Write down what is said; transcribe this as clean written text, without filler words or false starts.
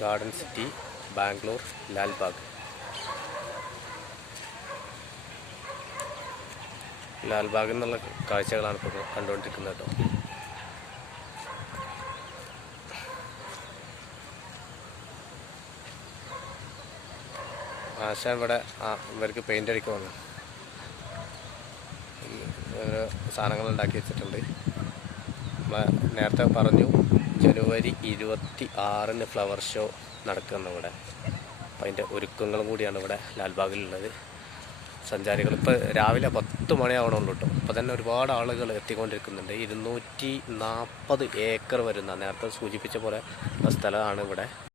Garden city Bangalore Lalbagh. ലാൽബാഗിൽ നിന്നുള്ള കാഴ്ചകളാണ് ഇപ്പോൾ കണ്ടുകൊണ്ടിരിക്കുന്നത് കേട്ടോ. ആശ ഇവിടെ ഇവർക്ക് പെയിൻ്റ് അടിക്കുവാണ്. സാധനങ്ങൾ ഉണ്ടാക്കി വെച്ചിട്ടുണ്ട്. നമ്മൾ നേരത്തെ പറഞ്ഞു ജനുവരി 26 ഫ്ലവർ ഷോ നടക്കുന്നു ഇവിടെ. അപ്പം അതിൻ്റെ ഒരുക്കങ്ങളും കൂടിയാണ് ഇവിടെ ലാൽബാഗിലുള്ളത്. സഞ്ചാരികൾ ഇപ്പോൾ രാവിലെ 10 മണിയാവണുള്ളൂ കേട്ടോ. അപ്പോൾ തന്നെ ഒരുപാട് ആളുകൾ എത്തിക്കൊണ്ടിരിക്കുന്നുണ്ട്. 240 ഏക്കർ വരുന്ന നേരത്തെ സൂചിപ്പിച്ച പോലെ സ്ഥലമാണ് ഇവിടെ.